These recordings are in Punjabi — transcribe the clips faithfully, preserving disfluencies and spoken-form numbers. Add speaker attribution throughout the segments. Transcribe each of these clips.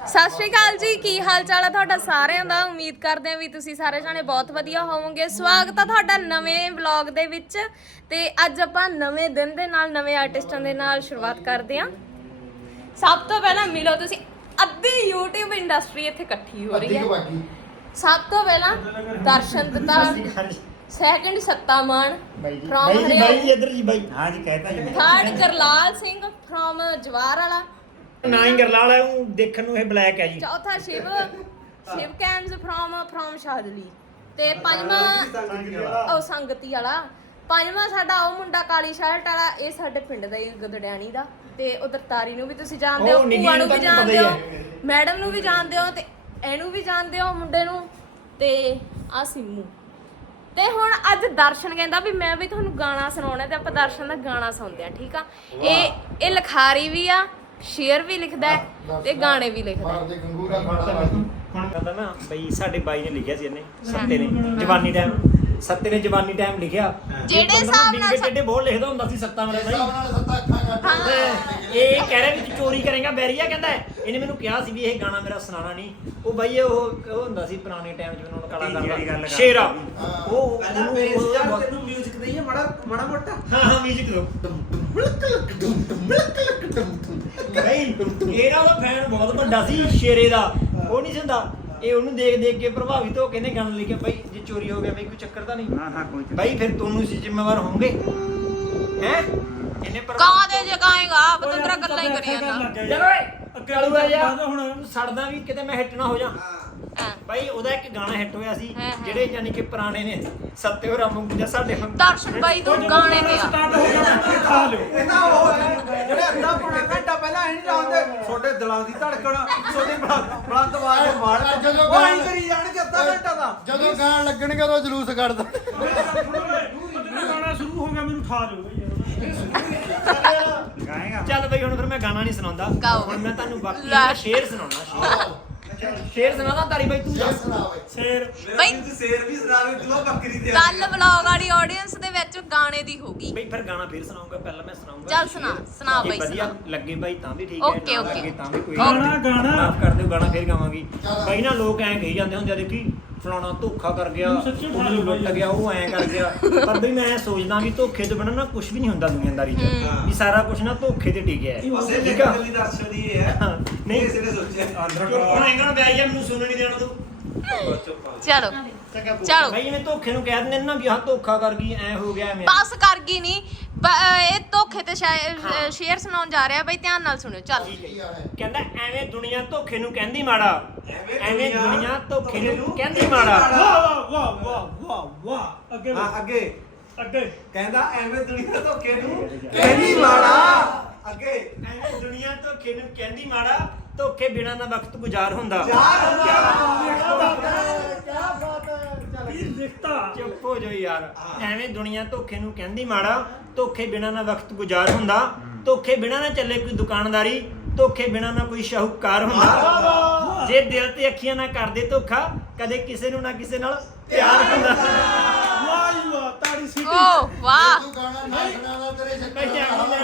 Speaker 1: ਸਤਿ ਸ਼੍ਰੀ ਅਕਾਲ ਜੀ, ਕੀ ਹਾਲ ਚਾਲ ਹੈ ਤੁਹਾਡਾ ਸਾਰਿਆਂ ਦਾ। ਉਮੀਦ ਕਰਦੇ ਹਾਂ ਵੀ ਤੁਸੀਂ ਸਾਰੇ ਜਾਣੇ ਬਹੁਤ ਵਧੀਆ ਹੋਵੋਗੇ। ਸਵਾਗਤ ਹੈ ਤੁਹਾਡਾ ਨਵੇਂ ਵਲੌਗ ਦੇ ਵਿੱਚ। ਤੇ ਅੱਜ ਆਪਾਂ ਨਵੇਂ ਦਿਨ ਦੇ ਨਾਲ ਨਵੇਂ ਆਰਟਿਸਟਾਂ ਦੇ ਨਾਲ ਸ਼ੁਰੂਆਤ ਕਰਦੇ ਹਾਂ। ਸਭ ਤੋਂ ਪਹਿਲਾਂ ਮਿਲੋ ਤੁਸੀਂ, ਅੱਧੀ YouTube ਇੰਡਸਟਰੀ ਇੱਥੇ ਇਕੱਠੀ ਹੋ ਰਹੀ ਹੈ। ਸਭ ਤੋਂ ਪਹਿਲਾਂ ਦਰਸ਼ਨ ਦਿੱਤਾ, ਸੈਕੰਡ ਸੱਤਾ ਮਾਨ ਫਰੋਮ
Speaker 2: ਬਾਈ ਇੱਧਰ ਜੀ ਬਾਈ। ਹਾਂ ਜੀ ਕਹਿਤਾ ਜੀ।
Speaker 1: ਥਰਡ ਗਰਲਾਲ ਸਿੰਘ ਫਰੋਮ ਜਵਾਰ ਵਾਲਾ,
Speaker 2: ਨਾ ਹੀ ਗਰਲਾਲ ਹੈ, ਉਹ ਦੇਖਣ ਨੂੰ ਇਹ ਬਲੈਕ ਹੈ ਜੀ।
Speaker 1: ਚੌਥਾ ਸ਼ਿਵ ਸ਼ਿਵ ਕੈਮਸ ਫਰੋਮ ਫਰੋਮ ਸ਼ਾਦਲੀ, ਤੇ ਪੰਜਵਾਂ ਉਹ ਸੰਗਤੀ ਵਾਲਾ। ਪੰਜਵਾਂ ਸਾਡਾ ਉਹ ਮੁੰਡਾ ਕਾਲੀ ਸ਼ਰਟ ਵਾਲਾ, ਇਹ ਸਾਡੇ ਪਿੰਡ ਦਾ ਹੀ ਗਦੜਿਆਣੀ ਦਾ। ਤੇ ਉਧਰ ਤਾਰੀ ਨੂੰ ਵੀ ਤੁਸੀਂ ਜਾਣਦੇ ਹੋ, ਭੂਆ ਨੂੰ ਵੀ ਜਾਣਦੇ ਹੋ, ਮੈਡਮ ਨੂੰ ਵੀ ਜਾਣਦੇ ਹੋ, ਤੇ ਇਹਨੂੰ ਵੀ ਜਾਣਦੇ ਹੋ ਮੁੰਡੇ ਨੂੰ, ਤੇ ਆ ਸਿੰਮੂ। ਤੇ ਹੁਣ ਅੱਜ ਦਰਸ਼ਨ ਕਹਿੰਦਾ ਵੀ ਮੈਂ ਵੀ ਤੁਹਾਨੂੰ ਗਾਣਾ ਸੁਣਾਉਣਾ, ਤੇ ਆਪਾਂ ਦਰਸ਼ਨ ਦਾ ਗਾਣਾ ਸੁਣਦੇ ਆ, ਠੀਕ ਆ। ਇਹ ਇਹ ਲਿਖਾਰੀ ਵੀ ਆ, ਸ਼ੇਅਰ ਵੀ ਲਿਖਦਾ ਤੇ ਗਾਣੇ ਵੀ ਲਿਖਦਾ।
Speaker 2: ਹੁਣ ਕਹਿੰਦਾ ਨਾ ਬਈ ਸਾਡੇ ਬਾਈ ਨੇ ਲਿਖਿਆ ਸੀ, ਇਹਨੇ ਸੱਤੇ ਨੇ ਜਵਾਨੀ ਟਾਈਮ, ਸੱਤੇ ਨੇ ਜਵਾਨੀ ਟਾਈਮ ਲਿਖਿਆ।
Speaker 1: ਜਿਹੜੇ ਹਿਸਾਬ ਨਾਲ
Speaker 2: ਜਿਹੜੇ ਬਹੁਤ ਲਿਖਦਾ ਹੁੰਦਾ ਸੀ ਸੱਤਾ ਮੇਰੇ ਬਾਈ। ਇਹ ਕਹਿ ਰਿਹਾ ਵੀ ਚੋਰੀ ਕਰੇਗਾ ਬੈਰੀਆ, ਕਹਿੰਦਾ ਇਹਨੇ ਮੈਨੂੰ ਕਿਹਾ ਸੀ ਵੀ ਇਹ ਗਾਣਾ ਮੇਰਾ ਸੁਣਾਣਾ ਨਹੀਂ। ਉਹ ਬਾਈ ਉਹ ਉਹ ਹੁੰਦਾ ਸੀ ਪੁਰਾਣੇ ਟਾਈਮ 'ਚ, ਮੈਨੂੰ ਕਲਾਕਾਰ ਦਾ ਸ਼ੇਰਾ, ਉਹ
Speaker 3: ਤੈਨੂੰ ਮਿਊਜ਼ਿਕ ਦਈਏ ਮਾੜਾ ਮਾੜਾ ਮੋਟਾ।
Speaker 2: ਹਾਂ ਹਾਂ ਮਿਊਜ਼ਿਕ ਦੋ ਬਾਈ। ਇਹਦਾ ਉਹਦਾ ਫੈਨ ਬਹੁਤ ਵੱਡਾ ਸੀ ਸ਼ੇਰੇ ਦਾ, ਉਹ ਨਹੀਂ ਸੀ ਹੁੰਦਾ। ਇਹ ਉਹਨੂੰ ਦੇਖ ਦੇਖ ਕੇ ਪ੍ਰਭਾਵਿਤ ਹੋ ਕੇ ਨੇ ਗਾਣਾ ਲਿਖਿਆ। ਬਾਈ ਜੇ ਚੋਰੀ ਹੋ ਗਿਆ ਬਈ ਕੋਈ ਚੱਕਰ ਤਾਂ ਨਹੀਂ। ਹਾਂ ਹਾਂ ਕੋਈ ਚੱਕਰ ਬਾਈ, ਫਿਰ ਤੁਹਾਨੂੰ ਸੀ ਜ਼ਿੰਮੇਵਾਰ ਹੋਵੋਗੇ ਹੈ। ਇਹਨੇ ਪਰ
Speaker 1: ਕਾਂ ਦੇ ਜੇ ਗਾਏਗਾ ਬਤੰਦਰਾ ਗੱਲਾਂ ਹੀ ਕਰੀ ਜਾਂਦਾ।
Speaker 2: ਚਲੋ ਓਏ ਕਾਲੂ ਆ ਜਾ, ਹੁਣ ਸੜਦਾ ਵੀ ਕਿਤੇ ਮੈਂ ਹਿੱਟ ਨਾ ਹੋ ਜਾ। ਬਾਈ ਉਹਦਾ ਇੱਕ ਗਾਣਾ ਹਿੱਟ ਹੋਇਆ ਸੀ, ਜਿਹੜੇ ਯਾਨੀ ਕਿ ਪੁਰਾਣੇ ਨੇ ਸੱਤੇ ਹੋ ਰਾਮੂ ਜਾਂ ਸਾਡੇ
Speaker 1: ਦਰਸ਼ਨ ਬਾਈ ਤੂੰ ਗਾਣੇ ਤੇ ਆ
Speaker 2: ਖਾ ਲਿਓ।
Speaker 3: ਇਹਨਾਂ ਉਹ ਜਿਹੜੇ ਅੱਧਾ ਪੌਣਾ ਘੰਟਾ ਪਹਿਲਾਂ ਇਹ ਨਹੀਂ ਜਾਣਦੇ ਤੁਹਾਡੇ ਦਿਲਾਂ ਦੀ ਧੜਕਣ, ਤੁਹਾਡੇ ਬਲੰਦ ਆਵਾਜ਼ ਦੇ ਮਾਰ
Speaker 4: ਜਦੋਂ
Speaker 3: ਉਹ ਆਈ ਕਰੀ ਜਾਣਗੇ ਅੱਧਾ ਘੰਟਾ ਦਾ।
Speaker 4: ਜਦੋਂ ਗਾਣ ਲੱਗਣਗੇ ਉਦੋਂ ਜਲੂਸ ਕੱਢਦਾ।
Speaker 2: ਗਾਣਾ ਸ਼ੁਰੂ ਹੋ ਗਿਆ, ਮੈਨੂੰ ਠਾ ਲਿਓ ਬਈ। ਗਾਏਗਾ ਚੱਲ ਬਈ, ਹੁਣ ਫਿਰ ਮੈਂ ਗਾਣਾ ਨਹੀਂ ਸੁਣਾਉਂਦਾ, ਹੁਣ ਮੈਂ ਤੁਹਾਨੂੰ ਬਾਕੀ ਦਾ ਸ਼ੇਰ ਸੁਣਾਉਣਾ। ਸ਼ੇਰ ਸੁਣਾਦਾ ਤਾਰੀ ਬਾਈ, ਤੂੰ ਦੱਸ ਸ਼ੇਰ।
Speaker 1: ਬਈ
Speaker 3: ਤੂੰ ਸ਼ੇਰ ਵੀ ਸੁਣਾਵੇ, ਤੂੰ ਬੱਕਰੀ ਦੇ
Speaker 1: ਕੱਲ ਵਲੌਗ ਵਾਲੀ ਆਡੀਅנס ਦੇ ਵਿੱਚ ਗਾਣੇ ਦੀ ਹੋਗੀ।
Speaker 2: ਬਈ ਫਿਰ ਗਾਣਾ ਫੇਰ ਸੁਣਾਉਂਗਾ, ਪਹਿਲਾਂ ਮੈਂ ਸੁਣਾਉਂਗਾ।
Speaker 1: ਚੱਲ ਸੁਣਾ ਸੁਣਾ ਬਈ,
Speaker 2: ਵਧੀਆ ਲੱਗੇ ਬਾਈ ਤਾਂ ਵੀ ਠੀਕ ਹੈ,
Speaker 1: ਓਕੇ
Speaker 2: ਨਾ
Speaker 1: ਓਕੇ
Speaker 2: ਲੱਗੇ ਤਾਂ ਵੀ ਕੋਈ ਗਾਣਾ ਗਾਣਾ ਮਾਫ ਕਰ ਦਿਓ, ਗਾਣਾ ਫੇਰ ਗਾਵਾਂਗੀ। ਬਾਈ ਨਾ ਲੋਕ ਐਂ ਕਹੀ ਜਾਂਦੇ ਹੁੰਦੇ ਆ, ਦੇਖੀ ਫਲਾਣਾ ਧੋਖਾ ਕਰ ਗਿਆ, ਉਹਨੂੰ ਲੁੱਟ ਗਿਆ, ਉਹ ਐਂ ਕਰ ਗਿਆ। ਪਰ ਬਈ ਮੈਂ ਸੋਚਦਾ ਵੀ ਧੋਖੇ ਤੋਂ ਬਿਨਾਂ ਨਾ ਕੁਝ ਵੀ ਨਹੀਂ ਹੁੰਦਾ ਦੁਨੀਆਦਾਰੀ 'ਚ, ਵੀ ਸਾਰਾ ਕੁਝ ਨਾ ਧੋਖੇ ਤੇ ਟਿਕਿਆ ਹੈ। ਠੀਕ ਆ
Speaker 3: ਦਰਸ਼ਨ ਦੀ ਇਹ ਹੈ
Speaker 2: ਨਹੀਂ
Speaker 3: ਕਿਸੇ ਨੇ ਸੋਚਿਆ
Speaker 2: ਹੁਣ ਇਹਨਾਂ ਨੂੰ ਵਿਆਹ ਮੈਨੂੰ ਸੁਣਨ ਨਹੀਂ ਦੇਣਾ ਤੂੰ।
Speaker 1: ਚਲੋ ਚਲੋ
Speaker 2: ਬਾਈ ਜਿਵੇਂ ਧੋਖੇ ਨੂੰ ਕਹਿ ਦਿੰਦੇ ਨੇ ਨਾ ਵੀ ਆਹ ਧੋਖਾ ਕਰ ਗਈ, ਐ ਹੋ ਗਿਆ ਐਵੇਂ।
Speaker 1: ਬਸ ਕਰ ਗਈ ਨਹੀਂ, ਇਹ ਧੋਖੇ ਤੇ ਸ਼ੇਅਰ ਸੁਣਾਉਣ ਜਾ ਰਿਹਾ ਬਈ, ਧਿਆਨ ਨਾਲ ਸੁਣਿਓ। ਚੱਲ
Speaker 2: ਕਹਿੰਦਾ ਐਵੇਂ ਦੁਨੀਆ ਧੋਖੇ ਨੂੰ ਕਹਿੰਦੀ ਮਾੜਾ, ਐਵੇਂ ਦੁਨੀਆ ਧੋਖੇ ਨੂੰ ਕਹਿੰਦੀ ਮਾੜਾ।
Speaker 5: ਵਾਹ ਵਾਹ ਵਾਹ ਵਾਹ ਵਾਹ। ਅੱਗੇ
Speaker 3: ਹਾਂ ਅੱਗੇ
Speaker 5: ਅੱਗੇ
Speaker 3: ਕਹਿੰਦਾ ਐਵੇਂ ਦੁਨੀਆ ਧੋਖੇ ਨੂੰ ਕਹਿੰਦੀ ਮਾੜਾ। ਅੱਗੇ
Speaker 2: ਐਵੇਂ ਦੁਨੀਆ ਧੋਖੇ ਨੂੰ ਕਹਿੰਦੀ ਮਾੜਾ, ਧੋਖੇ ਬਿਨਾਂ ਨਾ ਵਕਤ ਗੁਜ਼ਾਰ ਹੁੰਦਾ।
Speaker 5: ਕੀ ਦਿਖਤਾ।
Speaker 2: ਚੁੱਪ ਹੋ ਜਾਓ ਯਾਰ। ਐਵੇਂ ਦੁਨੀਆ ਧੋਖੇ ਨੂੰ ਕਹਿੰਦੀ ਮਾੜਾ, ਧੋਖੇ ਬਿਨਾਂ ਨਾ ਵਕਤ ਗੁਜ਼ਾਰ ਹੁੰਦਾ। ਧੋਖੇ ਬਿਨਾਂ ਨਾ ਚੱਲੇ ਕੋਈ ਦੁਕਾਨਦਾਰੀ, ਧੋਖੇ ਬਿਨਾਂ ਨਾ ਕੋਈ ਸ਼ਾਹੂਕਾਰ ਹੁੰਦਾ। ਜੇ ਦਿਲ ਤੇ ਅੱਖੀਆਂ ਨਾ ਕਰਦੇ ਧੋਖਾ, ਕਦੇ ਕਿਸੇ ਨੂੰ ਨਾ ਕਿਸੇ ਨਾਲ ਪਿਆਰ ਹੁੰਦਾ।
Speaker 5: ਵਾਹ ਜੀ ਵਾਹ, ਤਾੜੀ ਸਿੱਟੀ।
Speaker 1: ਓ ਵਾਹ,
Speaker 4: ਤੂੰ ਗਾਣਾ ਨਾ ਸੁਣਾਦਾ ਤੇਰੇ
Speaker 2: ਮੈਂ
Speaker 4: ਛੱਤਰ
Speaker 2: ਕਿਹਾ
Speaker 4: ਦਾ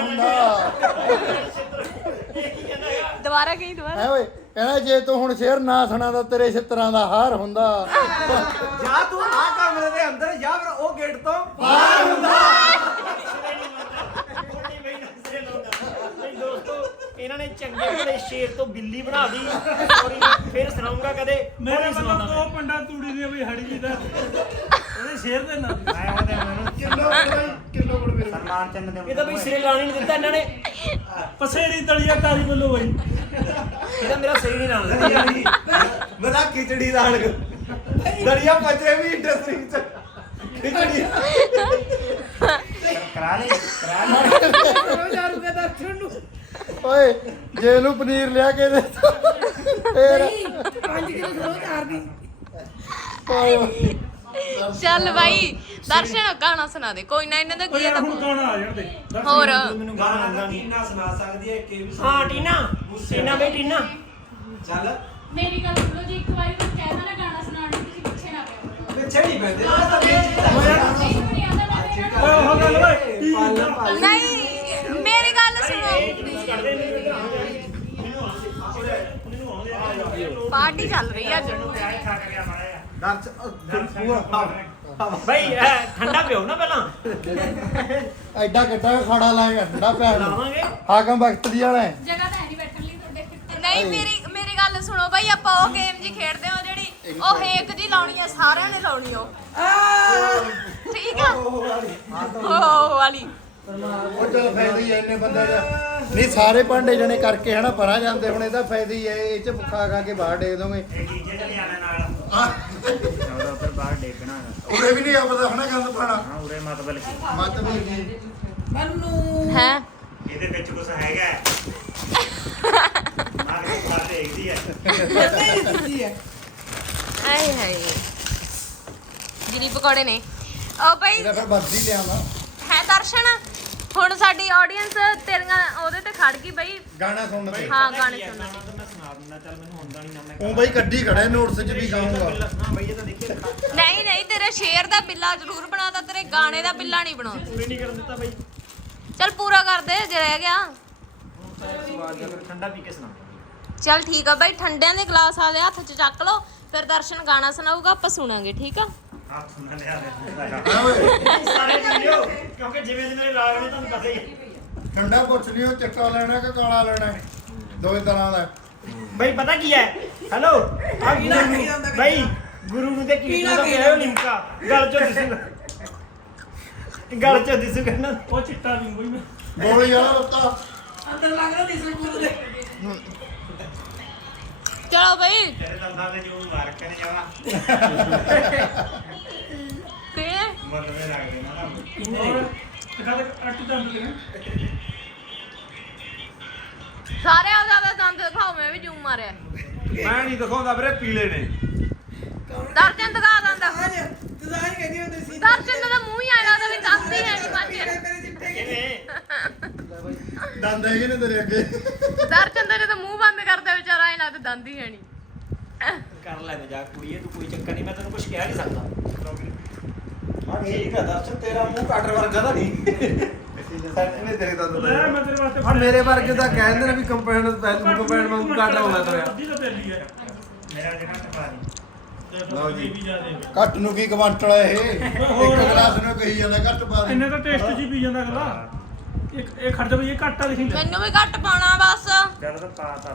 Speaker 4: ਹੁੰਦਾ।
Speaker 1: ਦੁਬਾਰਾ ਕਹੀ ਦੁਬਾਰਾ।
Speaker 4: ਐ ਓਏ ਕਹਿੰਦਾ ਜੇ ਤੂੰ ਹੁਣ ਸ਼ੇਰ ਨਾ ਸੁਣਾਦਾ ਤੇਰੇ ਛਿੱਤਰਾਂ ਦਾ ਹਾਰ ਹੁੰਦਾ।
Speaker 3: ਜਾਂ ਤੂੰ ਆ ਕਮਰੇ ਦੇ ਅੰਦਰ ਜਾਂ ਫਿਰ ਉਹ ਗੇਟ ਤੋਂ ਬਾਹਰ ਹੁੰਦਾ।
Speaker 2: ਦੋਸਤੋ ਇਹਨਾਂ ਨੇ ਚੰਗੇ ਭਲੇ ਸ਼ੇਰ ਤੋਂ ਬਿੱਲੀ ਬਣਾ ਦੀ। ਸੌਰੀ ਫਿਰ ਸੁਣਾਉਂਗਾ ਕਦੇ।
Speaker 5: ਮੇਰੇ ਵੱਲੋਂ ਦੋ ਪੰਡਾ ਤੂੜੀ ਦੀਆਂ ਵੀ ਹੜੀ ਜੀ ਦਾ ਉਹਦੇ ਸ਼ੇਰ ਦੇ ਨਾਲ ਆਇਆ ਉਹਦੇ ਮੈਨੂੰ
Speaker 4: ਕਿਲੋ ਕਿਲੋ ਗੁੜ ਮੇਰੇ
Speaker 5: ਸਨਮਾਨ ਚੰਨ ਦੇ
Speaker 2: ਇਹ ਤਾਂ ਬਈ ਸਿਰੇ ਲਾਣੀ ਨਹੀਂ ਦਿੱਤਾ ਇਹਨਾਂ ਨੇ।
Speaker 5: ਪਸੇਰੀ ਤਲੀਆ ਤਾਰੀ ਵੱਲੋਂ ਬਈ।
Speaker 2: ਇਹਦਾ ਮੇਰਾ ਸਹੀ ਨਹੀਂ ਨਾਲ
Speaker 3: ਬਣਾ ਖਿਚੜੀ ਦਾ ਹੜਕ ਦਰਿਆ ਪਚਰੇ ਵੀ ਇੰਡਸਟਰੀ ਚ ਖਿਚੜੀ
Speaker 5: ਕਰਾ ਲੈ ਕਰਾ ਲੈ।
Speaker 4: ਓਏ ਜੇ ਇਹਨੂੰ ਪਨੀਰ ਲਿਆ ਕੇ ਦੇ ਫੇਰ
Speaker 6: ਪੰਜ ਕਿਲੋ ਸਰੋਂ ਚਾਰ ਦੀ।
Speaker 4: ਓਏ
Speaker 1: ਚੱਲ ਬਾਈ ਦਰਸ਼ਨ ਗਾਣਾ ਸੁਣਾ ਦੇ ਕੋਈ ਨਾ, ਇਹਨਾਂ ਦਾ ਕੀ ਹੈ ਤਾਂ
Speaker 5: ਹੁਣ ਗਾਣਾ ਆ ਜਾਣ ਦੇ।
Speaker 1: ਹੋਰ
Speaker 2: ਮੈਨੂੰ ਗਾਣਾ ਆਉਂਦਾ ਨਹੀਂ।
Speaker 3: ਟੀਨਾ ਸੁਣਾ ਸਕਦੀ ਹੈ ਕਿ ਵੀ
Speaker 2: ਹਾਂ ਟੀਨਾ, ਟੀਨਾ ਬਈ ਟੀਨਾ
Speaker 3: ਚੱਲ
Speaker 7: ਮੇਰੀ ਗੱਲ ਸੁਣੋ ਜੀ, ਇੱਕ ਵਾਰੀ ਮੈਂ ਕਹਿਦਾ ਨਾ ਗਾਣਾ ਸੁਣਾਉਣ ਨੂੰ, ਤੁਸੀਂ ਪਿੱਛੇ ਨਾ ਪਿਆ
Speaker 3: ਪਿੱਛੇ ਨਹੀਂ ਪੈਂਦੇ ਆ ਤਾਂ ਬੇਇੱਜ਼ਤੀ ਦਾ
Speaker 7: ਨਹੀਂ ਮੈਨੂੰ ਆਉਂਦਾ ਨਾ ਮੇਰਾ
Speaker 5: ਓਏ ਉਹ ਗੱਲ ਓਏ
Speaker 3: ਪਾਲਣ ਪਾਲਣ
Speaker 1: ਨਹੀਂ ਮੇਰੀ ਗੱਲ ਸੁਣੋ।
Speaker 2: ਕਰਦੇ ਮੈਨੂੰ ਮੈਨੂੰ ਆਉਂਦੇ ਮੈਨੂੰ ਆਉਂਦੇ
Speaker 1: ਪਾਰਟੀ ਚੱਲ ਰਹੀ ਆ ਅੱਜ
Speaker 3: ਦਰਸ
Speaker 2: ਬਈ ਇਹ ਠੰਡਾ ਪਿਓ ਨਾ ਪਹਿਲਾਂ
Speaker 4: ਐਡਾ ਗੱਡਾ ਖਾੜਾ ਲਾਏਗਾ ਠੰਡਾ ਪਿਆ ਨੂੰ
Speaker 2: ਲਾਵਾਂਗੇ
Speaker 4: ਹਾਕਮ ਵਕਤ ਦੀ ਵਾਲਾ ਹੈ।
Speaker 7: ਜਗ੍ਹਾ ਤਾਂ ਹੈ ਨਹੀਂ ਬੈਠਣ ਲਈ ਤੁਹਾਡੇ
Speaker 1: ਨਹੀਂ ਮੇਰੀ ਮੇਰੀ ਗੱਲ ਸੁਣੋ ਬਈ ਆਪਾਂ ਉਹ ਗੇਮ ਜੀ ਖੇਡਦੇ ਹਾਂ ਜਿਹੜੀ ਉਹ ਹੇਕ ਜੀ ਲਾਉਣੀ ਆ ਸਾਰਿਆਂ ਨੇ ਲਾਉਣੀ ਉਹ ਠੀਕ ਆ ਉਹ ਵਾਲੀ
Speaker 4: ਉਹ ਚਲ ਫਾਇਦਾ ਹੀ ਹੈ ਇੰਨੇ ਬੰਦੇ ਦਾ ਨਹੀਂ ਸਾਰੇ ਭਾਂਡੇ ਜਣੇ ਕਰਕੇ ਹਨਾ ਪਰਾਂ ਜਾਂਦੇ ਹੁਣ ਇਹਦਾ ਫਾਇਦਾ ਹੀ ਹੈ ਇਹ ਚ ਖਾ ਖਾ ਕੇ ਬਾਹਰ ਡੇਗ ਦੋਗੇ
Speaker 2: ਇਹ ਜੀਜੇ ਚ ਲਿਆਣਾ ਨਾਲ ਉਹਦਾ ਫਿਰ ਬਾਹਰ ਡੇਗਣਾ
Speaker 4: ਉਰੇ ਵੀ ਨਹੀਂ ਆਪਦਾ ਹਨਾ ਗੰਦ ਪਾਣਾ
Speaker 2: ਹਾਂ ਉਰੇ ਮਤਲਬ ਕੀ
Speaker 4: ਮਤਲਬ ਕੀ
Speaker 6: ਮੈਨੂੰ
Speaker 1: ਹੈ
Speaker 2: ਇਹਦੇ ਵਿੱਚ ਕੁਝ ਹੈਗਾ ਮਾਰ ਕੇ ਖਾ ਦੇਖਦੀ ਹੈ
Speaker 6: ਨਹੀਂ ਦਿੱਤੀ ਹੈ
Speaker 1: ਆਏ ਹਾਏ ਜਿਨੀ ਪਕੌੜੇ ਨੇ ਉਹ ਬਈ
Speaker 4: ਇਹਦਾ ਫਿਰ ਵੱਧੀ ਲਿਆਵਾਂ
Speaker 1: ਹੈ ਦਰਸ਼ਨ ਹੁਣ ਸਾਡੀ ਆਡੀਅנס ਤੇਰੀਆਂ ਉਹਦੇ ਤੇ ਖੜ ਗਈ ਬਈ
Speaker 4: ਗਾਣਾ ਸੁਣਨ ਤੇ
Speaker 1: ਹਾਂ ਗਾਣੇ ਸੁਣਨ
Speaker 2: ਤਾਂ ਮੈਂ ਸੁਣਾ ਦਿੰਦਾ ਚੱਲ ਮੈਨੂੰ ਹੁੰਦਾ ਨਹੀਂ ਨਾ ਮੈਂ
Speaker 4: ਉਹ ਬਈ ਗੱਡੀ ਖੜਾ ਨੋਟਸ ਚ ਵੀ ਗਾਉਂਗਾ
Speaker 2: ਹਾਂ ਬਈ ਇਹ ਤਾਂ ਦੇਖੀ
Speaker 1: ਨਹੀਂ ਨਹੀਂ ਤੇਰੇ ਸ਼ੇਰ ਦਾ ਬਿੱਲਾ ਜ਼ਰੂਰ ਬਣਾਤਾ ਤੇਰੇ ਗਾਣੇ ਦਾ ਬਿੱਲਾ ਨਹੀਂ ਬਣਾਉਂਦਾ
Speaker 2: ਪੂਰੀ ਨਹੀਂ ਕਰਨ ਦਿੱਤਾ ਬਈ
Speaker 1: ਚੱਲ ਪੂਰਾ ਕਰ ਦੇ ਜੇ ਰਹਿ ਗਿਆ
Speaker 2: ਸਵਾਦ ਜਾਂ ਫਿਰ ਠੰਡਾ ਪੀ ਕੇ ਸੁਣਾ
Speaker 1: ਚੱਲ ਠੀਕ ਆ ਬਈ ਠੰਡਿਆਂ ਦੇ ਗਲਾਸ ਆ ਦੇ ਹੱਥ 'ਚ ਚੱਕ ਲਓ ਫਿਰ ਦਰਸ਼ਨ ਗਾਣਾ ਸੁਣਾਊਗਾ ਆਪਾਂ ਸੁਣਾਂਗੇ ਠੀਕ ਆ
Speaker 2: ਆਪ ਸੁਣ ਲਿਆ
Speaker 4: ਹਾਂ ਓਏ
Speaker 2: ਸਾਰੇ ਪੀ ਲਿਓ ਕਿਉਂਕਿ ਜਿਵੇਂ ਦੇ ਮੇਰੇ ਲਾਗ ਨੇ ਤੁਹਾਨੂੰ ਪਤਾ ਹੀ ਹੈ
Speaker 4: ਠੰਡਾ ਪੁੱਛ ਲਿਓ ਚਿੱਟਾ ਲੈਣਾ ਕਿ ਕਾਲਾ ਲੈਣਾ ਦੋਵੇਂ ਤਰ੍ਹਾਂ ਦਾ
Speaker 2: ਬਈ ਪਤਾ ਕੀ ਹੈ ਹੈਲੋ ਆ ਗੁਰੂ ਨੂੰ ਬਈ ਗੁਰੂ ਨੂੰ ਤੇ ਕੀਰਤਨ ਦਾ ਪਿਆ ਲਿਮਕਾ ਗਲ ਚੋਂ ਦਿਸੂਗਾ ਗਲ ਚੋਂ ਦਿਸੂਗਾ ਨਾ
Speaker 5: ਉਹ ਚਿੱਟਾ ਵੀ ਕੋਈ ਮੈਂ
Speaker 4: ਗੋਲੀ ਵਾਲਾ ਉੱਤਾ
Speaker 6: ਅੰਦਰ ਲੱਗਦਾ ਨਹੀਂ ਸੁਣ ਦੇ
Speaker 1: ਚਲੋ ਬਈ
Speaker 2: ਤੇਰੇ ਦੰਦਾਂ ਤੇ ਜੂ ਮਾਰ ਕੇ ਨਹੀਂ ਜਾਵਾ
Speaker 1: ਤੇ
Speaker 2: ਮਰਨੇ ਲੱਗਦੇ ਨਾ
Speaker 5: ਹੋਰ ਦਿਖਾ ਦੇ ਅੱਟ ਦੰਦ ਦੇ
Speaker 1: ਸਾਰੇ ਆ ਜ਼ਿਆਦਾ ਦੰਦ ਦਿਖਾਓ ਮੈਂ ਵੀ ਜੂਮ ਮਾਰਿਆ
Speaker 3: ਮੈਂ ਨਹੀਂ ਦਿਖਾਉਂਦਾ ਵੀਰੇ ਪੀਲੇ ਨੇ
Speaker 1: ਦਰਸ਼ਨ ਦਿਖਾ ਦੰਦ
Speaker 6: ਆ ਜਾ ਤੂੰ ਤਾਂ ਹੀ ਕਹਿੰਦੀ ਹੁੰਦੀ ਸੀ
Speaker 1: ਦਰਸ਼ਨ ਦਾ ਮੂੰਹ ਹੀ ਆਇਆ ਉਹਦਾ ਵੀ ਦੰਦ ਹੀ ਹੈ ਨਹੀਂ ਮਾਝੇ
Speaker 6: ਮੇਰੇ ਚਿੱਟੇ
Speaker 2: ਕਿਵੇਂ
Speaker 4: ਦੰਦ ਹੈਗੇ ਨੇ ਤੇਰੇ ਅੱਗੇ
Speaker 1: ਦਰਸ਼ਨ ਦਾ ਜਦੋਂ ਮੂੰਹ ਬੰਦ ਕਰਦਾ ਵਿਚਾਰਾ ਇਹਨਾਂ ਤੇ ਦੰਦ ਹੀ ਹੈ ਨਹੀਂ
Speaker 2: ਕਰ ਲੈ ਮਜ਼ਾਕ ਕੁੜੀਏ ਤੂੰ ਕੋਈ ਚੱਕਰ ਨਹੀਂ ਮੈਂ ਤੈਨੂੰ ਕੁਝ ਕਹਿ ਨਹੀਂ ਸਕਦਾ
Speaker 3: ਹਾਂ ਠੀਕ ਹੈ ਦਰਸ਼ਨ ਤੇਰਾ ਮੂੰਹ ਕਾਟਰ ਵਰਗਾ ਤਾਂ ਨਹੀਂ ਸੱਚ ਨੇ ਤੇਰੇ ਦੰਦ
Speaker 5: ਲੈ ਮੈਂ ਤੇਰੇ ਵਾਸਤੇ
Speaker 3: ਹਾਂ ਮੇਰੇ ਵਰਗੇ ਤਾਂ ਕਹਿੰਦੇ ਨੇ ਵੀ ਕੰਪੈਨ ਕੰਪੈਨ ਵਾਂਗੂ ਕਾਟਰ ਹੋਣਾ ਤੇਰਾ
Speaker 5: ਅੱਧੀ ਤਾਂ ਤੇਰੀ ਹੈ
Speaker 2: ਮੇਰਾ ਜਿਹੜਾ ਟਪਾ ਨਹੀਂ
Speaker 3: ਲਓ ਜੀ।
Speaker 5: ਵੀ ਜ਼ਿਆਦੇ
Speaker 4: ਘੱਟ ਨੂੰ ਕੀ ਕਵਾਂਟਲ ਹੈ ਇਹ ਇੱਕ ਗਲਾਸ ਨੂੰ ਕਹੀ ਜਾਂਦਾ ਘੱਟ ਪਾ ਦੇ
Speaker 5: ਇੰਨੇ ਤਾਂ ਟੇਸਟ ਜੀ ਪੀ ਜਾਂਦਾ ਅਗਲਾ ਇੱਕ ਇਹ ਖੜ ਜਾ ਬਈ ਇਹ ਘੱਟ ਆ ਲਿਖੀ ਲੈ
Speaker 1: ਮੈਨੂੰ ਵੀ ਘੱਟ ਪਾਉਣਾ ਬਸ
Speaker 2: ਗੱਲ ਤਾਂ ਪਾਤਾ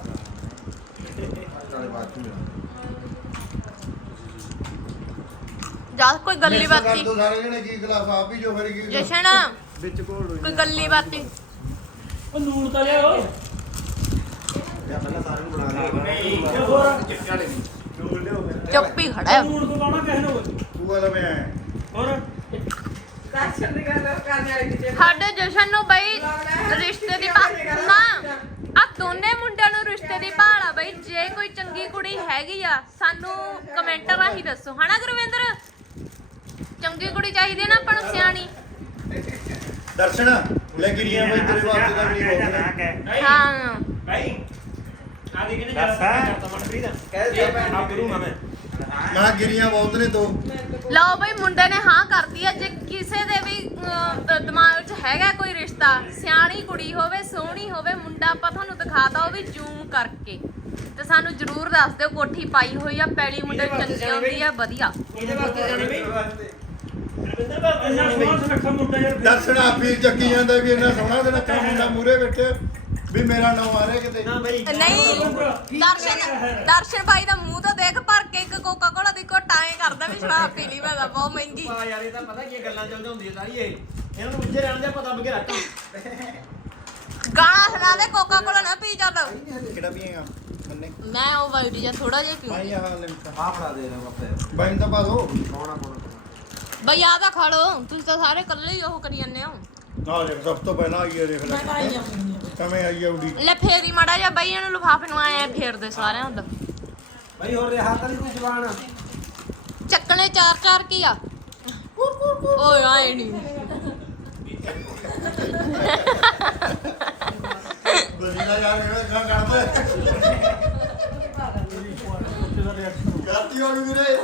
Speaker 1: ਜਦ ਕੋਈ ਗੱਲੀ
Speaker 4: Mix ਕਰ
Speaker 1: ਬਾਤੀ
Speaker 4: ਦਿਓ ਸਾਰੇ ਜਣੇ ਕੀ ਗਲਾਸ ਆਪ ਹੀ ਜੋ ਫਿਰ ਕੀ
Speaker 1: ਜਸ਼ਨ
Speaker 3: ਵਿੱਚ ਘੋਲ
Speaker 1: ਕੋਈ ਗੱਲੀ ਬਾਤੀ
Speaker 5: ਉਹ ਨੂਣ ਤਾਂ ਲਿਆਓ
Speaker 3: ਜਾਂ ਪਹਿਲਾਂ ਸਾਰੇ ਨੂੰ ਬਣਾ
Speaker 2: ਨਹੀਂ
Speaker 5: ਹੋਰ
Speaker 3: ਚਿੱਟਾ ਲੈ ਜੋੜ ਲਿਓ ਫਿਰ
Speaker 1: ਚੁੱਪ ਹੀ ਖੜਾ ਹੈ
Speaker 5: ਨੂਣ ਕੋ ਲਾਉਣਾ ਕਿਸੇ ਨੂੰ
Speaker 4: ਤੂੰ ਵਾਲਾ ਮੈਂ ਆਇਆ
Speaker 5: ਹੋਰ
Speaker 6: ਦਰਸ਼ਨ ਦੀ ਗੱਲ ਕਰਨ ਵਾਲੀ ਕਿਤੇ
Speaker 1: ਸਾਡੇ ਜਸ਼ਨ ਨੂੰ ਬਈ ਰਿਸ਼ਤੇ ਦੀ ਭਾ- ਨਾ ਆ ਦੋਨੇ ਮੁੰਡਿਆਂ ਨੂੰ ਰਿਸ਼ਤੇ ਦੀ ਭਾਲ ਆ ਬਈ ਜੇ ਕੋਈ ਚੰਗੀ ਕੁੜੀ ਹੈਗੀ ਆ ਸਾਨੂੰ ਕਮੈਂਟ ਰਾਹੀਂ ਦੱਸੋ ਹਨਾ ਗੁਰਵਿੰਦਰ ਚੰਗੀ ਕੁੜੀ ਚਾਹੀਦੀ ਨਾ ਆਪਾਂ ਨੂੰ ਸਿਆਣੀ
Speaker 4: ਦਰਸ਼ਨ ਲੈ ਗਿਰੀਆਂ ਬਈ ਤੇਰੇ ਵਾਸਤੇ ਤਾਂ ਨਹੀਂ ਬਹੁਤ
Speaker 1: ਹਾਂ
Speaker 2: ਭਾਈ ਆ ਦੇ ਕਿਨੇ ਜਰਾ ਕਰਤਾ ਮਨਪ੍ਰੀਤ
Speaker 3: ਕਹਿ ਦਿਓ ਭੈਣ
Speaker 2: ਆਪ ਕਰੂ ਮੈਂ
Speaker 4: ਨਾ ਗਿਰੀਆਂ ਬਹੁਤ ਨੇ ਦੋ
Speaker 1: ਲਓ ਬਈ ਮੁੰਡੇ ਨੇ ਹਾਂ ਕਰਦੀ ਆ ਜੇ ਕਿਸੇ ਦੇ ਵੀ ਅਹ, ਦਿਮਾਗ 'ਚ ਹੈਗਾ ਕੋਈ ਰਿਸ਼ਤਾ ਸਿਆਣੀ ਕੁੜੀ ਹੋਵੇ ਸੋਹਣੀ ਹੋਵੇ ਮੁੰਡਾ ਆਪਾਂ ਤੁਹਾਨੂੰ ਦਿਖਾਤਾ ਉਹ ਵੀ ਜ਼ੂਮ ਕਰਕੇ ਤੇ ਸਾਨੂੰ ਜ਼ਰੂਰ ਦੱਸ ਦਿਓ ਕੋਠੀ ਪਾਈ ਹੋਈ ਆ ਪੈਲੀ ਮੁੰਡੇ ਨੂੰ ਚੰਗੀ ਆਉਂਦੀ ਆ ਵਧੀਆ
Speaker 2: ਇਹਦੇ ਵਾਸਤੇ ਜਾਣੇ ਬਈ ਰਵਿੰਦਰ ਬਾਬੂ
Speaker 5: ਇੰਨਾ ਸੋਹਣਾ ਸੁਨੱਖਾ ਮੁੰਡਾ ਯਾਰ
Speaker 4: ਦਰਸ਼ਨ ਆਪੀ ਚੱਕੀ ਜਾਂਦਾ ਵੀ ਇੰਨਾ ਸੋਹਣਾ ਤੇ ਨੱਕਾ ਮੁੰਡਾ ਮੂਰੇ ਬੈਠੇ ਵੀ ਮੇਰਾ ਨਾਮ ਆ ਰਿਹਾ ਕਿਤੇ
Speaker 2: ਨਾ ਬਈ
Speaker 1: ਨਹੀਂ ਦਰਸ਼ਨ ਦਰਸ਼ਨ ਭਾਈ ਦਾ ਮੂੰਹ ਤਾਂ ਦੇਖ ਭਰ ਕੇ ਇੱਕ ਕੋਕਾ ਕੋਲਾ ਦੀ ਘੋਟਾ ਐ ਕਰਦਾ ਵੀ ਸ਼ਰਾਬ ਪੀ ਲਈ ਮੈਂ ਤਾਂ ਬਹੁਤ ਮਹਿੰਗੀ
Speaker 2: ਆ ਯਾਰ ਇਹ ਤਾਂ ਪਤਾ ਕੀ ਗੱਲਾਂ ਚੱਲਦੀਆਂ ਹੁੰਦੀਆਂ ਸਾਰੀ ਇਹ ਇਹਨਾਂ ਨੂੰ ਉੱਜੇ ਰਹਿਣ ਦੇ ਪਤਾ ਬਗੇ ਰੱਖ
Speaker 1: ਗਾਣਾ ਸੁਣਾ ਦੇ ਕੋਕਾ ਕੋਲਾ ਨਾ ਪੀ ਚੱਲ
Speaker 4: ਕਿਹੜਾ ਪੀਏਗਾ ਮੰਨੇ
Speaker 1: ਮੈਂ ਉਹ ਵਾਈਟ ਜਿਹਾ ਥੋੜਾ ਜਿਹਾ ਪੀਉਂਗੀ
Speaker 4: ਭਾਈ ਆਹ ਲਿਮਕਾ
Speaker 3: ਆ ਫੜਾ ਦੇ ਰਹਾ ਆਪਣੇ
Speaker 4: ਬਾਈਨ ਤਾਂ ਪਾ ਦੋ
Speaker 3: ਕੌਣਾ ਕੌਣਾ
Speaker 1: ਬਈ ਆ ਤਾਂ ਖਾ ਲੋ ਤੁਸੀਂ ਤਾਂ ਸਾਰੇ ਇਕੱਲੇ ਹੀ ਉਹ ਕਰੀ ਜਾਂਦੇ ਹੋ
Speaker 4: ਆ ਦੇਖ ਸਭ ਤੋਂ ਪਹਿਲਾਂ ਆਈ ਹੈ ਦੇਖ ਲੈ
Speaker 6: ਮੈਂ ਤਾਂ ਆਈ ਆਉਂਦੀ
Speaker 4: ਕਵੇਂ ਆਈ ਹੈ ਉਡੀ
Speaker 1: ਲੈ ਫੇਰੀ ਮਾੜਾ ਜਿਹਾ ਬਈ ਇਹਨੂੰ ਲਿਫਾਫੇ ਨੂੰ ਆਏ ਫੇਰਦੇ ਸਾਰਿਆਂ ਦਾ
Speaker 3: ਭਾਈ ਹੋਰ ਰਿਹਾ ਤਾਂ ਨਹੀਂ ਕੋਈ ਜਵਾਨ
Speaker 1: ਚੱਕਣੇ ਚਾਰ ਚਾਰ ਕੀ ਆ ਓਏ ਆਏ ਨਹੀਂ
Speaker 4: ਬਜ਼ੀਲਾ ਯਾਰ ਇਹ ਕਿਆ ਕਰਦੇ ਗਲਤੀ ਹੋ ਗਈ ਵੀਰੇ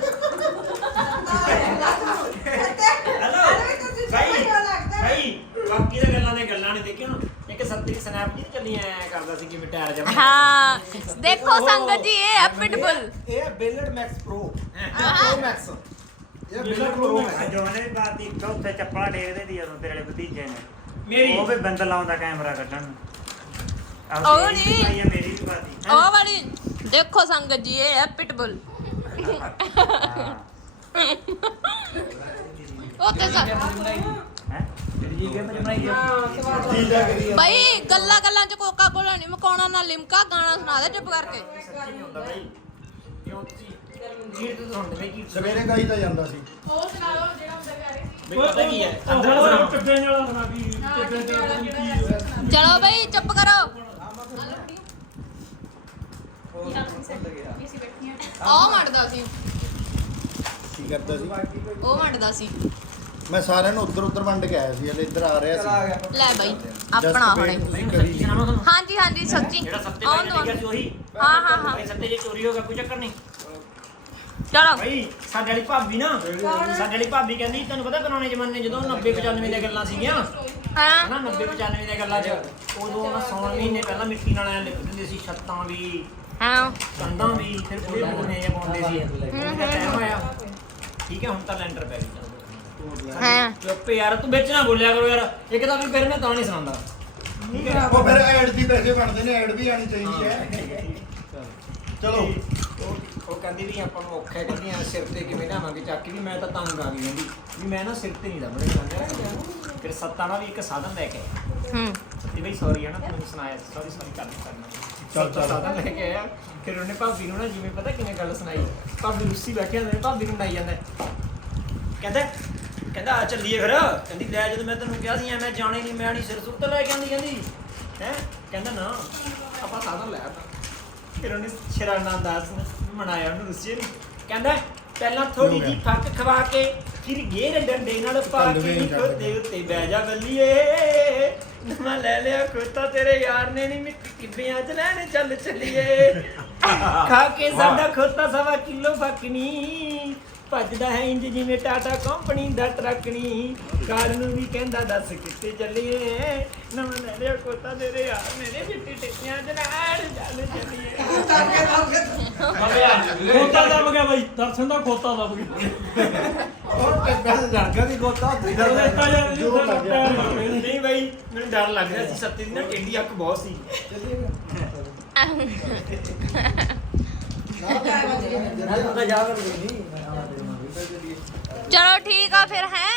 Speaker 2: ਹੈਲੋ ਭਾਈ ਭਾਈ ਬਾਕੀ ਤਾਂ ਗੱਲਾਂ ਨੇ ਗੱਲਾਂ ਨੇ ਦੇਖਿਓ ਇੱਕ ਸੱਤੀ ਸਨੈਪ ਜੀ ਚੱਲੀ ਐ ਕਰਦਾ ਸੀ ਕਿ ਮੈਂ ਟਾਇਰ ਜਮਾ
Speaker 1: ਹਾਂ ਦੇਖੋ ਸੰਗਤ ਜੀ ਇਹ ਹੈ ਪਿਟਬੁਲ
Speaker 3: ਇਹ ਹੈ belt max pro pro max ਇਹ ਬੇਲਟ ਪ੍ਰੋ ਮੈਕਸ
Speaker 2: ਜੋ ਨੇ ਬਾਤ ਇੱਕ ਉੱਥੇ ਚੱਪਲਾਂ ਡੇਗਦੇ ਦੀ ਜਦੋਂ ਤੇਰੇ ਭਤੀਜੇ ਨੇ
Speaker 5: ਮੇਰੀ
Speaker 2: ਉਹ ਵੀ ਬੰਦ ਲਾਉਂਦਾ ਕੈਮਰਾ ਕੱਢਣ ਨੂੰ। ਆਹ
Speaker 1: ਉਹ
Speaker 2: ਤੇਰੀ
Speaker 1: ਨਹੀਂ।
Speaker 2: ਵੀ ਪਾਈ ਆ, ਮੇਰੀ ਵੀ ਬਾਤੀ
Speaker 1: ਉਹ ਵਾਲੀ ਦੇਖੋ ਸੰਗਤ ਜੀ ਇਹ ਹੈ ਪਿਟਬੁਲ ਉੱਥੇ ਸਾ
Speaker 2: ਹੈ
Speaker 3: ਜੀ ਕੇ ਮੈਂ ਬਣਾਈ
Speaker 4: ਜੀਜਾ ਕਰੀ
Speaker 1: ਬਈ ਗੱਲਾਂ ਗੱਲਾਂ ਚ ਕੋਕਾ ਕੋਲਾ ਨਹੀਂ ਮਕਾਉਣਾ ਨਾ ਲਿਮਕਾ ਗਾਣਾ ਸੁਣਾ ਦੇ ਚੁੱਪ ਕਰਕੇ
Speaker 2: ਸੱਚੀ ਹੁੰਦਾ ਬਾਈ ਕਿਉਂ ਤੁਸੀਂ ਜੀਰ ਤੋਂ ਹੁੰਦੇ ਬਈ ਕੀ
Speaker 4: ਸਵੇਰੇ ਗਾਈ ਤਾਂ ਜਾਂਦਾ ਸੀ
Speaker 7: ਉਹ ਸੁਣਾ ਲਓ ਜਿਹੜਾ ਹੁੰਦਾ ਪਿਆਰੇ
Speaker 2: ਬਈ ਪਤਾ ਕੀ ਹੈ
Speaker 5: ਅੰਦਰ
Speaker 2: ਅੰਦਰ
Speaker 5: ਸੁਣਾ ਕਿੱਦਾਂ ਵਾਲਾ ਸੁਣਾ ਵੀ ਕਿੱਦਾਂ ਦਾ ਕੀ
Speaker 1: ਚਲੋ ਬਈ ਚੁੱਪ ਕਰੋ
Speaker 7: ਅਸੀਂ ਬੈਠੀਆਂ
Speaker 1: ਉਹ ਮੰਡਦਾ ਸੀ
Speaker 4: ਕੀ ਕਰਦਾ ਸੀ
Speaker 1: ਉਹ ਮੰਡਦਾ ਸੀ
Speaker 4: ਮੈਂ ਸਾਰਿਆਂ ਨੂੰ ਉੱਧਰ ਉੱਧਰ ਵੰਡ ਕੇ ਆਇਆ ਸੀ ਹਲੇ ਇੱਧਰ ਆ ਰਿਹਾ ਸੀ
Speaker 1: ਲੈ ਬਈ ਆਪਣਾ ਹੁਣੇ
Speaker 4: ਤੁਸੀਂ ਕਰੀ ਲਈ।
Speaker 1: ਹਾਂਜੀ ਹਾਂਜੀ ਸੱਚੀ
Speaker 2: ਜਿਹੜਾ ਸੱਤੇ
Speaker 1: ਆਉਣ
Speaker 2: ਬਾਈ ਨੇ
Speaker 1: ਦਿਓ।
Speaker 2: ਲਿਖਿਆ ਸੀ ਉਹੀ
Speaker 1: ਹਾਂ ਹਾਂ ਹਾਂ
Speaker 2: ਭਾਈ ਸੱਤੇ ਜੇ ਚੋਰੀ ਹੋ ਗਿਆ ਕੋਈ ਚੱਕਰ ਨਹੀਂ
Speaker 1: ਚਲੋ
Speaker 2: ਭਾਈ ਸਾਡੇ ਵਾਲੀ ਭਾਬੀ ਨਾ ਸਾਡੇ ਵਾਲੀ ਭਾਬੀ ਕਹਿੰਦੀ ਤੁਹਾਨੂੰ ਪਤਾ ਪੁਰਾਣੇ ਜ਼ਮਾਨੇ ਜਦੋਂ ਨੱਬੇ ਪਚਾਨਵੇਂ ਦੀਆਂ ਗੱਲਾਂ ਸੀਗੀਆਂ
Speaker 1: ਹਾਂ
Speaker 2: ਹਨਾ ਨੱਬੇ ਪਚਾਨਵੇਂ ਦੀਆਂ ਗੱਲਾਂ 'ਚ ਉਦੋਂ ਨਾ ਸੌਣ ਮਹੀਨੇ ਪਹਿਲਾਂ ਮਿੱਟੀ ਨਾਲ ਐਂ ਲਿਖ ਦਿੰਦੇ ਸੀ ਛੱਤਾਂ ਵੀ
Speaker 1: ਹਾਂ
Speaker 2: ਕੰਧਾਂ ਵੀ ਫਿਰ ਕੋਈ ਬੋਲਣੇ ਜਾਂ ਪਾਉਂਦੇ ਸੀ ਹੁਣ ਤਾਂ ਟਾਈਮ ਆਇਆ ਠੀਕ ਹੈ ਹੁਣ ਤਾਂ ਲੈਂਟਰ ਪੈ ਗਿਆ
Speaker 1: ਹਾਂ
Speaker 2: ਚੁੱਪ ਯਾਰ ਤੂੰ ਵਿੱਚ ਨਾ ਬੋਲਿਆ ਕਰੋ ਯਾਰ ਇੱਕ ਤਾਂ ਵੀ ਫਿਰ ਮੈਂ ਤਾਂ ਨਹੀਂ ਸੁਣਾਉਂਦਾ ਠੀਕ ਹੈ
Speaker 4: ਉਹ ਫਿਰ ਐਡ ਦੀ ਪੈਸੇ ਬਣਦੇ ਨੇ ਐਡ ਵੀ ਆਣੀ ਚਾਹੀਦੀ ਹੈ ਚਲੋ
Speaker 2: ਉਹ ਉਹ ਕਹਿੰਦੀ ਵੀ ਆਪਾਂ ਨੂੰ ਔਖਾ ਕਹਿੰਦੀ ਆ ਸਿਰ ਤੇ ਕਿਵੇਂ ਲਿਆਵਾਂਗੇ ਚੱਕ ਕੇ ਵੀ ਮੈਂ ਤਾਂ ਤੰਗ ਆ ਗਈ ਕਹਿੰਦੀ ਵੀ ਮੈਂ ਨਾ ਸਿਰ ਤੇ ਨਹੀਂ ਦਮੜੇ ਚਾਹੁੰਦਾ ਫਿਰ ਸੱਤਾਂ ਨਾਲ ਵੀ ਇੱਕ ਸਾਧਨ ਲੈ ਕੇ ਆਇਆ
Speaker 1: ਹੂੰ
Speaker 2: ਸੱਤੀ ਬਈ ਸੌਰੀ ਹੈ ਨਾ ਤੈਨੂੰ ਸੁਣਾਇਆ ਸੌਰੀ ਸੌਰੀ ਕਰ ਕਰਨਾ ਚੱਲ ਚੱਲ ਸਾਧਨ ਲੈ ਕੇ ਆਇਆ ਫਿਰ ਉਹਨੇ ਭਾਬੀ ਨੂੰ ਨਾ ਜਿਵੇਂ ਪਤਾ ਕਿਵੇਂ ਗੱਲ ਸੁਣਾਈ ਭਾਬੀ ਰੁੱਸੀ ਬੈਠਿਆ ਤੇ ਭਾਬੀ ਨੂੰ ਡਾਈ ਜਾਂਦਾ ਕਹਿੰਦਾ ਕਹਿੰਦਾ ਆ ਚੱਲੀਏ ਫਿਰ ਕਹਿੰਦੀ ਲੈ ਜਦੋਂ ਮੈਂ ਤੈਨੂੰ ਕਿਹਾ ਸੀ ਐ ਮੈਂ ਜਾਣੇ ਨਹੀਂ ਮੈਂ ਨਹੀਂ ਸਿਰ ਸੁੱਤ ਲੈ ਕੇ ਆਂਦੀ ਕਹਿੰਦੀ ਹੈ ਕਹਿੰਦਾ ਨਾ ਆਪਾਂ ਸਾਧਨ ਲੈ ਆਤਾ ਫਿਰ ਉਹਨੇ ਸ਼ਰਾਨਾ ਅੰਦਾਜ਼ ਮਨਾਇਆ ਉਹਨੂੰ ਰੁੱਸੀ ਨੂੰ ਕਹਿੰਦਾ ਪਹਿਲਾਂ ਥੋੜੀ ਜੀ ਫੱਕ ਖਵਾ ਕੇ ਫਿਰ ਗੇਰ ਡੰਡੇ ਨਾਲ ਪਾ ਕੇ ਖੋਤੇ ਉੱਤੇ ਬਹਿ ਜਾ ਬੱਲੀਏ ਮੈਂ ਲੈ ਲਿਆ ਖੋਤਾ ਤੇਰੇ ਯਾਰ ਨੇ ਨਹੀਂ ਮਿੱਟੀ ਕਿੱਬਿਆਂ ਚ ਲੈਣੇ ਚੱਲ ਚੱਲੀਏ ਖਾ ਕੇ ਸਾਡਾ ਖੋਤਾ ਸਵਾ ਕਿਲੋ ਫੱਕਣੀ ਭੱਜਦਾ ਹੈ ਇੰਜ ਜਿਵੇਂ ਟਾਟਾ ਕੰਪਨੀ ਦਾ ਟਰੱਕ ਨੀ ਕਾਰ ਨੂੰ ਵੀ ਕਹਿੰਦਾ ਦੱਸ ਕਿੱਥੇ ਚੱਲੀਏ ਨਵਾਂ ਲੈ ਲਿਆ ਖੋਤਾ ਤੇਰੇ ਯਾਰ ਨੇ ਨੀ ਮਿੱਟੀ ਟਿੱਕੀਆਂ ਚ ਲੈਣ ਚੱਲ ਚੱਲੀਏ
Speaker 5: ਖੋਤਾ ਲੱਭ ਗਿਆ ਬਾਈ ਦਰਸ਼ਨ ਦਾ ਖੋਤਾ ਲੱਭ ਗਿਆ
Speaker 3: ਉਹ ਟੱਗਾ ਜੜ ਗਿਆ ਦੀ ਗੋਤਾ
Speaker 5: ਰੇਤਾ ਜਿਹਾ
Speaker 4: ਜੋ ਲੱਗ ਗਿਆ।
Speaker 2: ਨਹੀਂ ਬਾਈ ਮੈਨੂੰ ਡਰ ਲੱਗ ਰਿਹਾ ਸੀ ਸੱਤੀ ਦੀ ਨਾ ਟੇਢੀ ਅੱਖ ਬਹੁਤ ਸੀ
Speaker 1: ਚਲੋ ਠੀਕ ਆ ਫਿਰ ਹੈ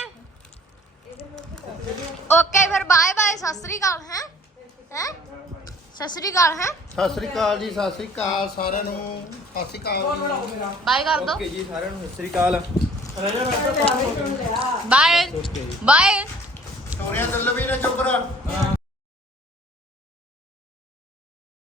Speaker 1: ਓਕੇ ਫਿਰ ਬਾਏ ਬਾਏ ਸਤਿ ਸ੍ਰੀ ਅਕਾਲ ਹੈ ਹੈ ਸਤਿ ਸ੍ਰੀ ਅਕਾਲ ਹੈ
Speaker 4: ਸਤਿ ਸ੍ਰੀ ਅਕਾਲ ਜੀ ਸਤਿ ਸ੍ਰੀ ਅਕਾਲ ਸਾਰਿਆਂ ਨੂੰ ਸਤਿ ਸ੍ਰੀ ਅਕਾਲ ਜੀ
Speaker 1: ਬਾਏ ਕਰ ਦੋ
Speaker 3: ਜੀ ਸਾਰਿਆਂ ਨੂੰ ਸਤਿ ਸ੍ਰੀ ਅਕਾਲ
Speaker 1: ਬਾਏ ਬਾਏ